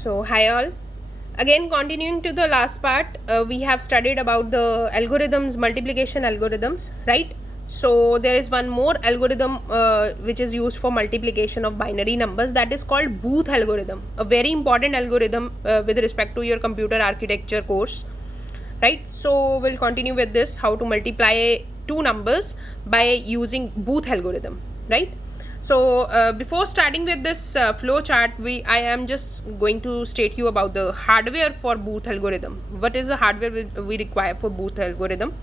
So, hi all. Again, continuing to the last part, we have studied about the algorithms, multiplication algorithms, right? So, there is one more algorithm which is used for multiplication of binary numbers, that is called Booth algorithm, a very important algorithm with respect to your computer architecture course, right? So, we'll continue with this, how to multiply two numbers by using Booth algorithm, right? So before starting with this flow chart, I am just going to state you about the hardware for Booth algorithm. What is the hardware we require for Booth algorithm?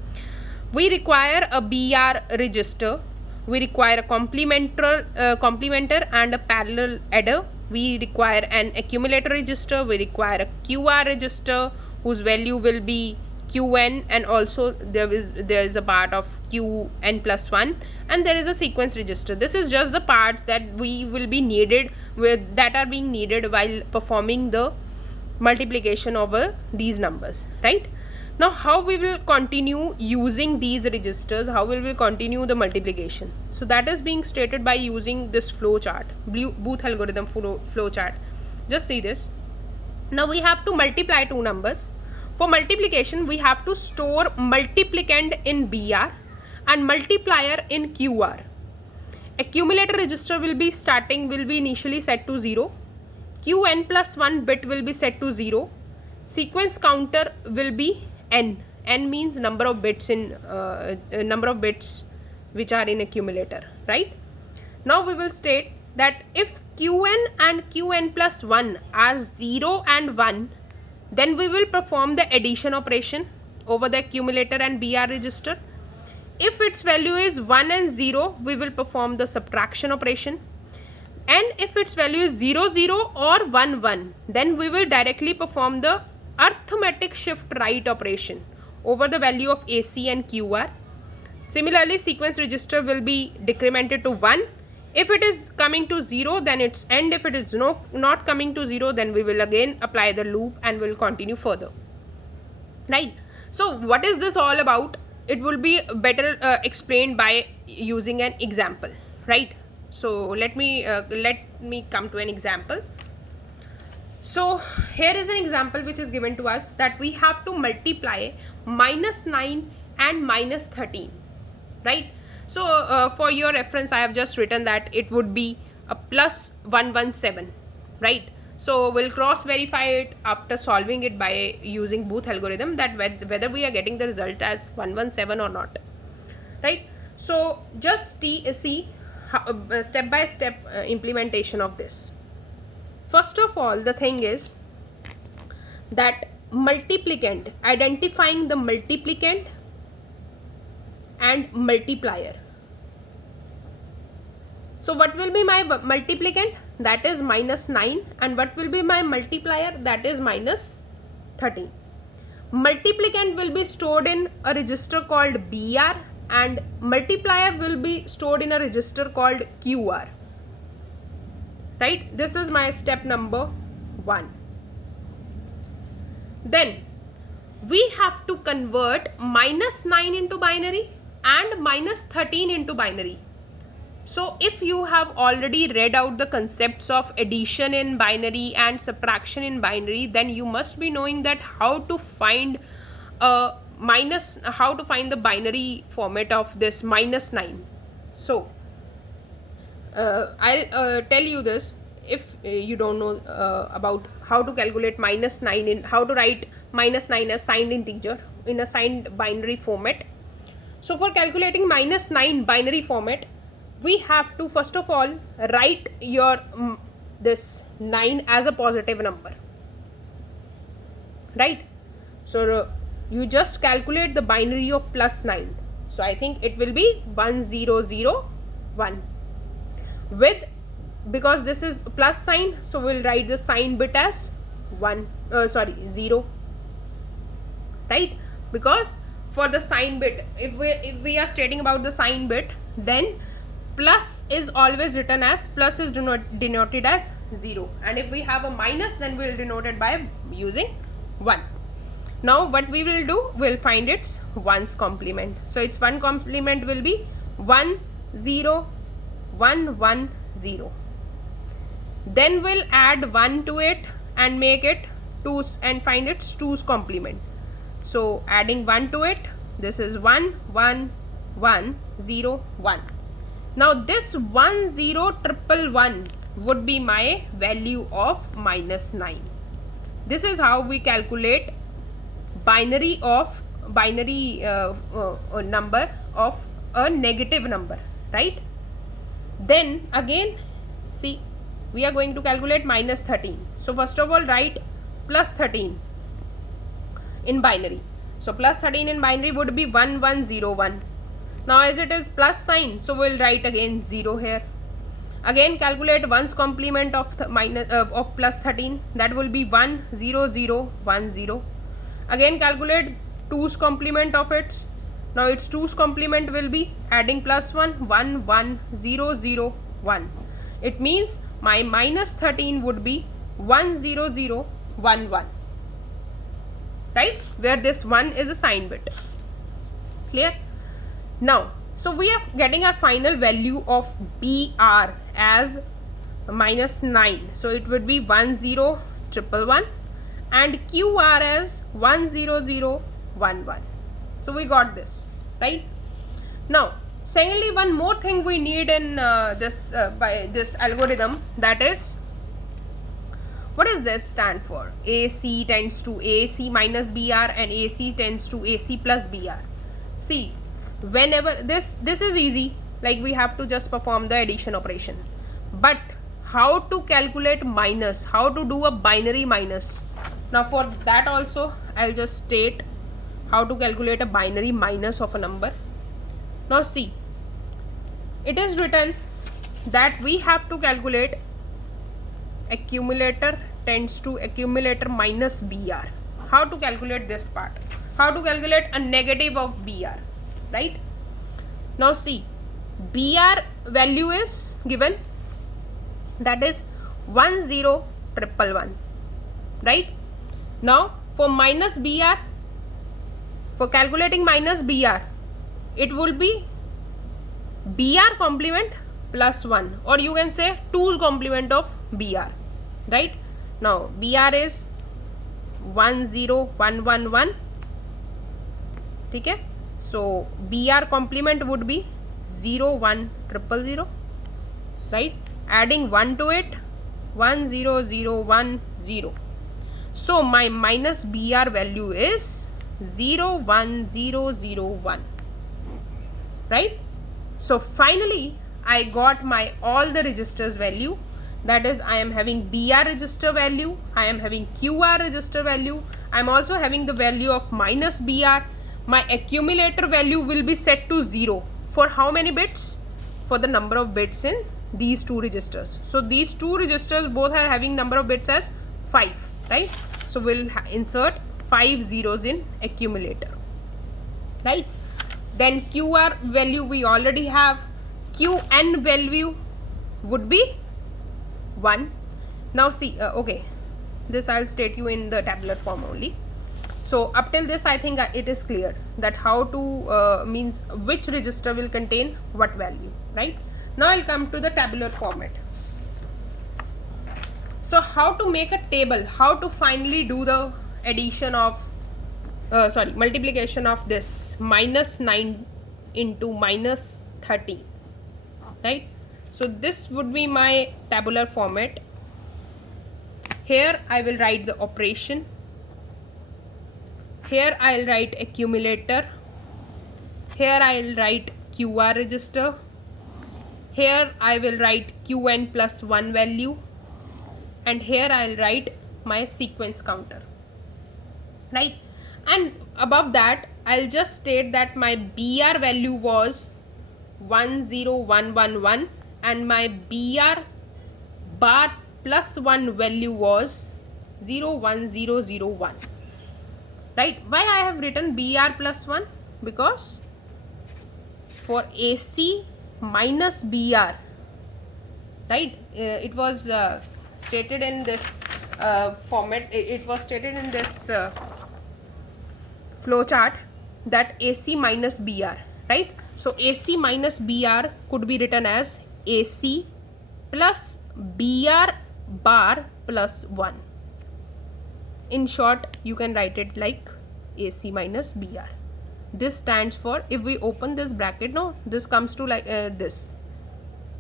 We require a BR register. We require a complementer and a parallel adder. We require an accumulator register. We require a QR register whose value will be Qn, and also there is a part of Qn plus 1, and there is a sequence register. This is just the parts that we will be needed that are being needed while performing the multiplication over these numbers, right? Now how we will continue using these registers, how we will continue the multiplication? So that is being stated by using this flow chart, Booth algorithm flow chart. Just see this. Now we have to multiply two numbers. For multiplication, we have to store multiplicand in BR and multiplier in QR. Accumulator register will be initially set to 0. Qn plus 1 bit will be set to 0. Sequence counter will be n. N means number of bits which are in accumulator, right? Now we will state that if Qn and Qn plus 1 are 0 and 1, then we will perform the addition operation over the accumulator and BR register. If its value is 1 and 0, we will perform the subtraction operation. And if its value is 0, 0 or 1, 1, then we will directly perform the arithmetic shift right operation over the value of AC and QR. Similarly, sequence register will be decremented to 1. If it is coming to 0, then it's end. If it is not coming to 0, then we will again apply the loop and will continue further, right? So what is this all about? It will be better explained by using an example, right? So let me come to an example. So here is an example which is given to us, that we have to multiply -9 and -13, right? So for your reference, I have just written that it would be a plus 117, right? So we'll cross verify it after solving it by using Booth algorithm, that whether we are getting the result as 117 or not, right? So just see step by step implementation of this. First of all, the thing is that multiplicand, identifying the multiplicand and multiplier. So what will be my multiplicand? That is -9, and what will be my multiplier? That is -13. Multiplicand will be stored in a register called BR and multiplier will be stored in a register called QR, right? This is my step number 1. Then we have to convert -9 into binary and -13 into binary. So if you have already read out the concepts of addition in binary and subtraction in binary, then you must be knowing that how to find the binary format of this -9. So I'll tell you this. If you don't know about how to calculate -9 in how to write -9 as signed integer in a signed binary format. So for calculating -9 binary format, we have to first of all write your this 9 as a positive number, right? So you just calculate the binary of +9. So I think it will be 1001 with, because this is plus sign, so we'll write the sign bit as 0, right? Because for the sign bit, if we are stating about the sign bit, then plus is always written as, plus is denoted as 0, and if we have a minus, then we'll denote it by using 1. Now what we will do, we'll find its ones complement. So its one complement will be 1 0 1 1 0. Then we'll add 1 to it, and make it 2's and find its 2's complement. So adding 1 to it, this is 1 1 1 0 1. Now this 1 0 triple 1 would be my value of minus 9. This is how we calculate binary number of a negative number, right? Then again, see, we are going to calculate minus 13. So first of all, write plus 13 in binary. So plus 13 in binary would be 1 1 0 1. Now as it is plus sign, so we'll write again 0 here. Again calculate 1's complement of plus 13, that will be 1 0 0 1 0. Again calculate 2's complement of it. Now its 2's complement will be adding plus 1 1 1 0 0 1. It means my minus 13 would be 1 0 0 1 1, right, where this 1 is a sign bit. Clear? Now, so we are getting our final value of BR as minus 9. So it would be 1 0 triple 1 and QR as 1 0 0 1 1. So we got this, right? Now, secondly, one more thing we need in by this algorithm, that is, what does this stand for? AC tends to AC minus BR and AC tends to AC plus BR. See, whenever this is easy, like we have to just perform the addition operation. But how to calculate minus, how to do a binary minus? Now for that also, I'll just state how to calculate a binary minus of a number. Now see, it is written that we have to calculate accumulator tends to accumulator minus BR. How to calculate this part? How to calculate a negative of BR, right? Now see, BR value is given, that is 1 0 triple 1, right? Now for minus BR, for calculating minus BR, it will be BR complement plus 1, or you can say 2's complement of BR, right? Now BR is 1 0 1 1 1, okay? So BR complement would be 0 1 triple 0, right? Adding 1 to it, 1 0 0 1 0. So my minus BR value is 0 1 0 0 1, right? So finally I got my all the registers value, that is, I am having BR register value, I am having QR register value, I am also having the value of minus BR. My accumulator value will be set to 0 for how many bits? For the number of bits in these two registers. So these two registers both are having number of bits as 5, right? So we'll insert 5 zeros in accumulator, right? Then QR value we already have. QN value would be 1. Now see, okay, this I'll state you in the tabular form only. So up till this I think it is clear that how to means which register will contain what value, right? Now I'll come to the tabular format. So how to make a table, how to finally do the addition of multiplication of this minus 9 into minus 30, right? So this would be my tabular format. Here I will write the operation. Here I'll write accumulator. Here I'll write QR register. Here I will write QN plus 1 value. And here I'll write my sequence counter, right? And above that I'll just state that my BR value was 1 0 1 1 1 and my BR bar plus 1 value was 0 1 0 0 1, right? Why I have written BR plus 1? Because for AC minus BR, right, it was stated in this format, it was stated in this flow chart that AC minus BR, right? So AC minus BR could be written as AC plus BR bar plus 1, In short, you can write it like AC minus BR. This stands for, if we open this bracket, no, this comes to like this,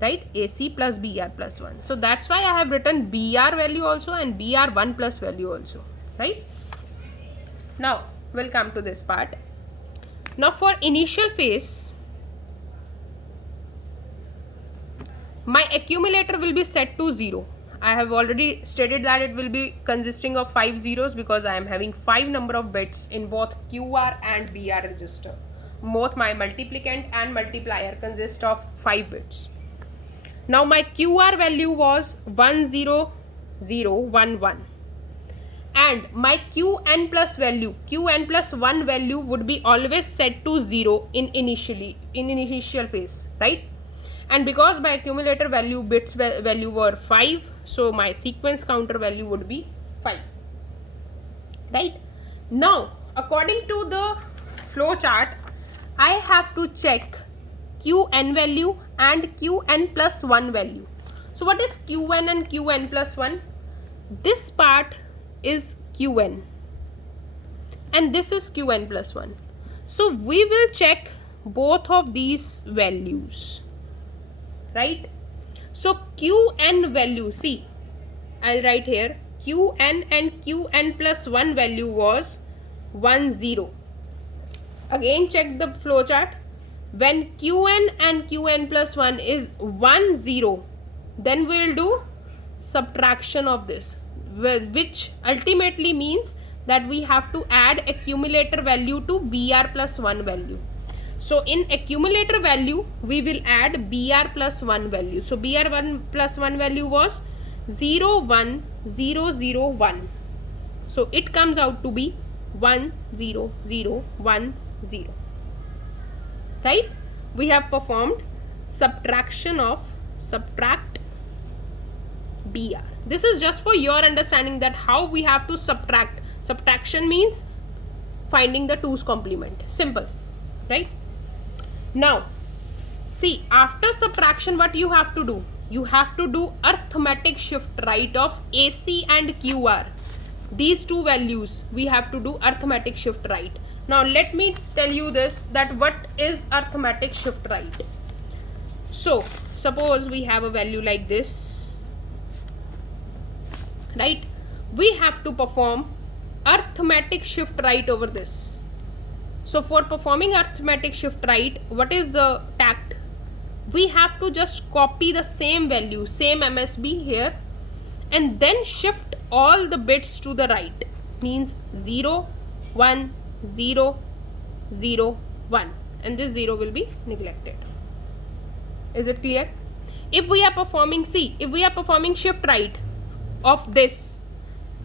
right? AC plus BR plus 1. So that's why I have written BR value also and BR 1 plus value also, right? Now we'll come to this part. Now for initial phase, my accumulator will be set to 0. I have already stated that it will be consisting of 5 zeros because I am having 5 number of bits in both QR and BR register. Both my multiplicand and multiplier consist of 5 bits. Now my QR value was 10011 and my Qn plus value, Qn plus 1 value would be always set to 0 in initial phase, right? And because my accumulator value bits value were 5, so my sequence counter value would be 5, right? Now according to the flow chart, I have to check Qn value and Qn plus 1 value. So what is Qn and Qn plus 1? This part is Qn and this is Qn plus 1. So we will check both of these values, right? So Qn value, see, I'll write here Qn and Qn plus 1 value was 10. Again check the flow chart. When Qn and Qn plus 1 is 10, then we'll do subtraction of this, which ultimately means that we have to add accumulator value to BR plus 1 value. So in accumulator value, we will add BR plus 1 value. So BR 1 plus 1 value was 01001. So it comes out to be 10010. Right? We have performed subtraction of subtract BR. This is just for your understanding that how we have to subtract. Subtraction means finding the 2's complement. Simple, right? Now, see, after subtraction, what you have to do? You have to do arithmetic shift right of AC and QR. These two values we have to do arithmetic shift right. Now let me tell you this, that what is arithmetic shift right. So suppose we have a value like this, right? We have to perform arithmetic shift right over this. So for performing arithmetic shift right, what is the tact? We have to just copy the same value, same MSB here, and then shift all the bits to the right. Means 0, 1, 0, 0, 1, and this 0 will be neglected. Is it clear? If we are performing, see, if we are performing shift right of this,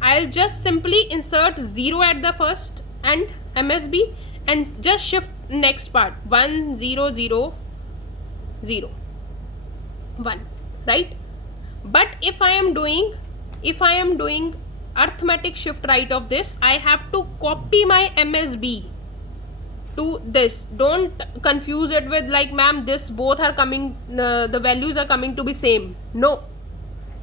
I'll just simply insert 0 at the first and MSB and just shift next part 1, 0, 0, 0, 1, right? But if I am doing arithmetic shift right of this, I have to copy my MSB to this. Don't confuse it with like, ma'am, this both are coming, the values are coming to be same. No,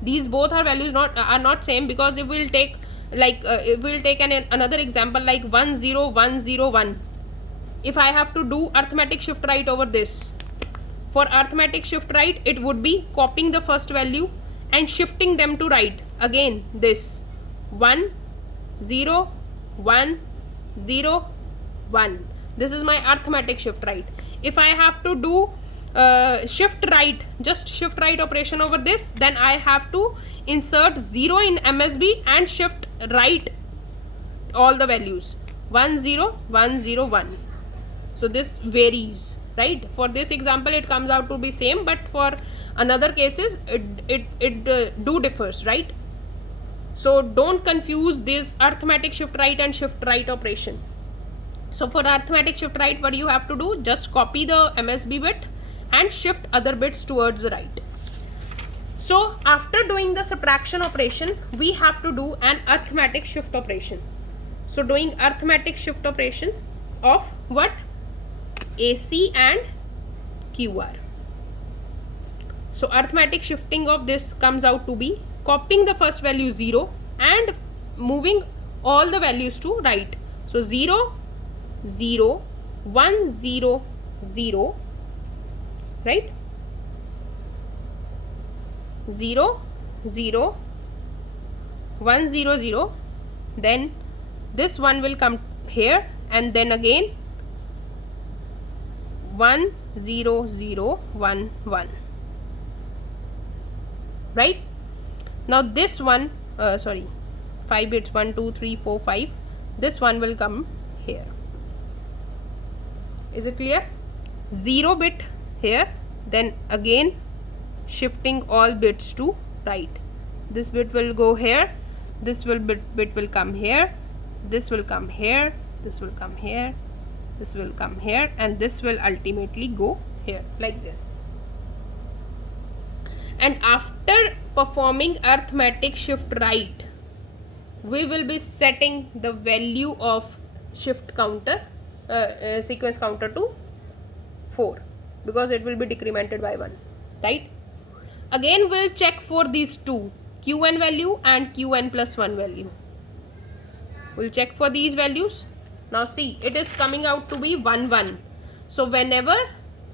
these both are values are not same, because if we'll take like another example like 10101, if I have to do arithmetic shift right over this, for arithmetic shift right it would be copying the first value and shifting them to right. Again this 1 0 1 0 1, this is my arithmetic shift right. If I have to do shift right, just shift right operation over this, then I have to insert 0 in MSB and shift right all the values 1 0 1 0 1. So this varies, right? For this example it comes out to be same, but for another cases it do differs, right? So don't confuse this arithmetic shift right and shift right operation. So for arithmetic shift right, what you have to do, just copy the MSB bit and shift other bits towards the right. So after doing the subtraction operation, we have to do an arithmetic shift operation. So doing arithmetic shift operation of what? AC and QR. So arithmetic shifting of this comes out to be copying the first value 0 and moving all the values to right. So 0 0 1 0 0, right? 0 0 1 0 0, then this one will come here, and then again 1 0 0 1 1, right? Now this one, 5 bits, 1 2 3 4 5, this one will come here. Is it clear? 0 bit here, then again shifting all bits to right. This bit will go here, this bit will come here, this will come here, this will come here, this will come here, and this will ultimately go here, like this. And after performing arithmetic shift right, we will be setting the value of shift counter, sequence counter to 4, because it will be decremented by 1, right? Again we'll check for these two, qn value and qn plus 1 value. We'll check for these values. Now see, it is coming out to be 1 1. So whenever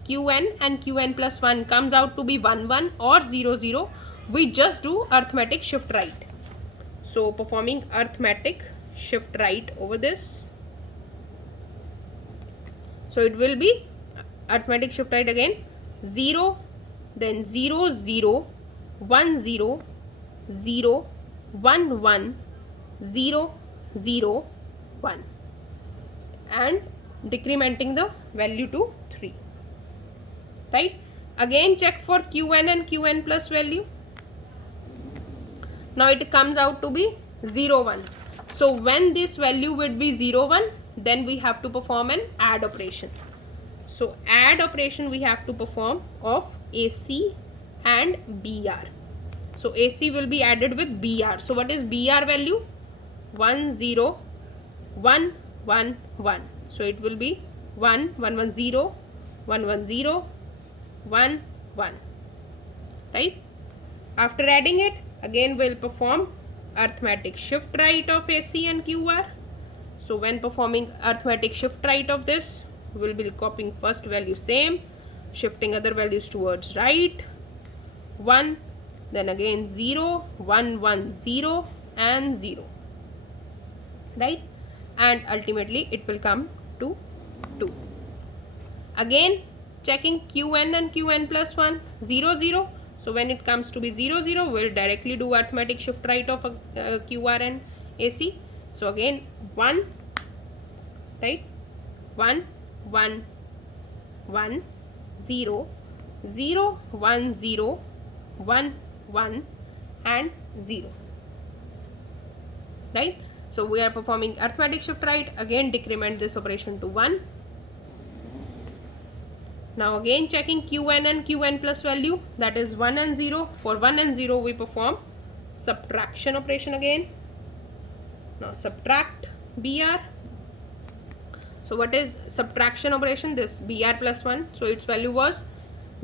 qn and qn plus 1 comes out to be 1 1 or 0 0, we just do arithmetic shift right. So performing arithmetic shift right over this. So it will be arithmetic shift right again, 0, then 0 0 1 0 0 1 1 0 0 1, and decrementing the value to 3, right? Again check for qn and qn plus value. Now it comes out to be 0 1. So when this value would be 0 1, then we have to perform an add operation. So add operation we have to perform of AC and BR. So AC will be added with BR. So what is BR value? 1 0 1 1 1. So it will be 1 1 1 0 1 1 0 1 1, right? After adding it, again we'll perform arithmetic shift right of AC and QR. So when performing arithmetic shift right of this, we'll be copying first value same, shifting other values towards right, 1, then again 0 1 1 0 and 0, right? And ultimately it will come to 2. Again checking qn and qn plus 1, 0 0. So when it comes to be 0 0, we'll directly do arithmetic shift right of QR and AC. So again 1, right? 1 1 1 0 0 1 0 1 1 and 0, right? So we are performing arithmetic shift right. Again decrement this operation to 1. Now again checking qn and qn plus value, that is 1 and 0. For 1 and 0 we perform subtraction operation again. Now subtract BR. So what is subtraction operation? This BR plus 1. So its value was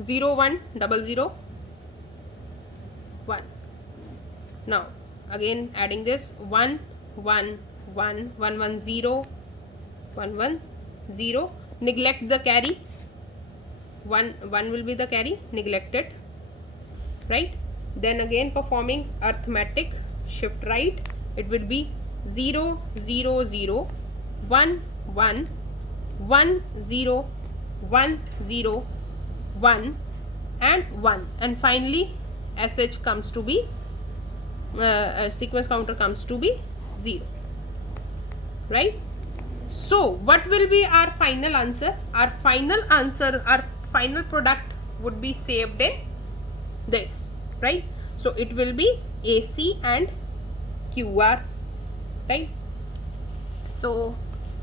0 1 0 0 1. Now again adding this 1 1 1 1 1 0 1 1 0. Neglect the carry. 1 will be the carry, neglect it, right? Then again performing arithmetic shift right, it will be 0 0 0 1 1 1 0 1 0 1 and 1, and finally SH comes to be sequence counter comes to be 0, right? So what will be our final answer? Our final answer, our final product would be saved in this, right? So it will be AC and QR, right? So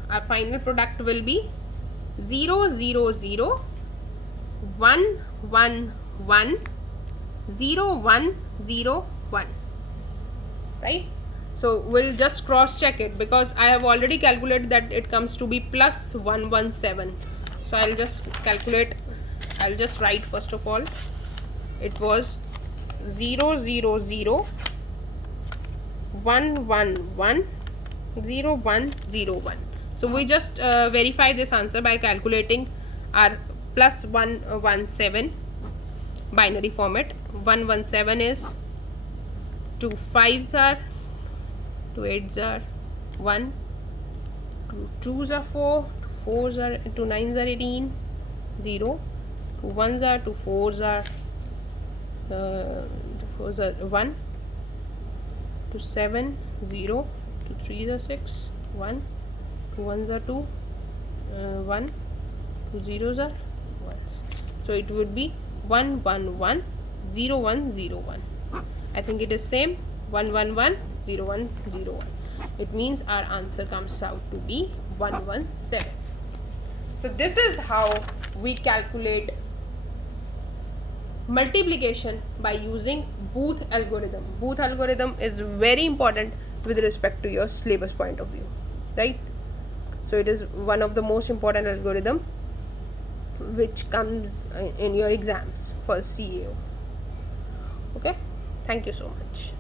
our final product will be 0 0 0 1 1 1 0 1 0 1, right? So we'll just cross check it, because I have already calculated that it comes to be plus 117. So I'll just calculate, I'll just write first of all, it was 0 0 0 1 1 1 0 1 0 1. So we just verify this answer by calculating our plus 117 binary format. 117 is 2 5s are, 2 8s are 1, 2 2s are 4, 2 4s are, 2 9s are 18, 0, 2 1s are, 2 4s are 1, 2 7 0, 2 3s are 6 1, 2 1s are 2 1, 2 zeros are 1s. So it would be 1 1 1 0 1 0 1. I think it is same, 1 1 1 0 1 0 1. It means our answer comes out to be 117. So this is how we calculate multiplication by using Booth algorithm. Booth algorithm is very important with respect to your syllabus point of view, right? So it is one of the most important algorithm which comes in your exams for CAO. Okay, thank you so much.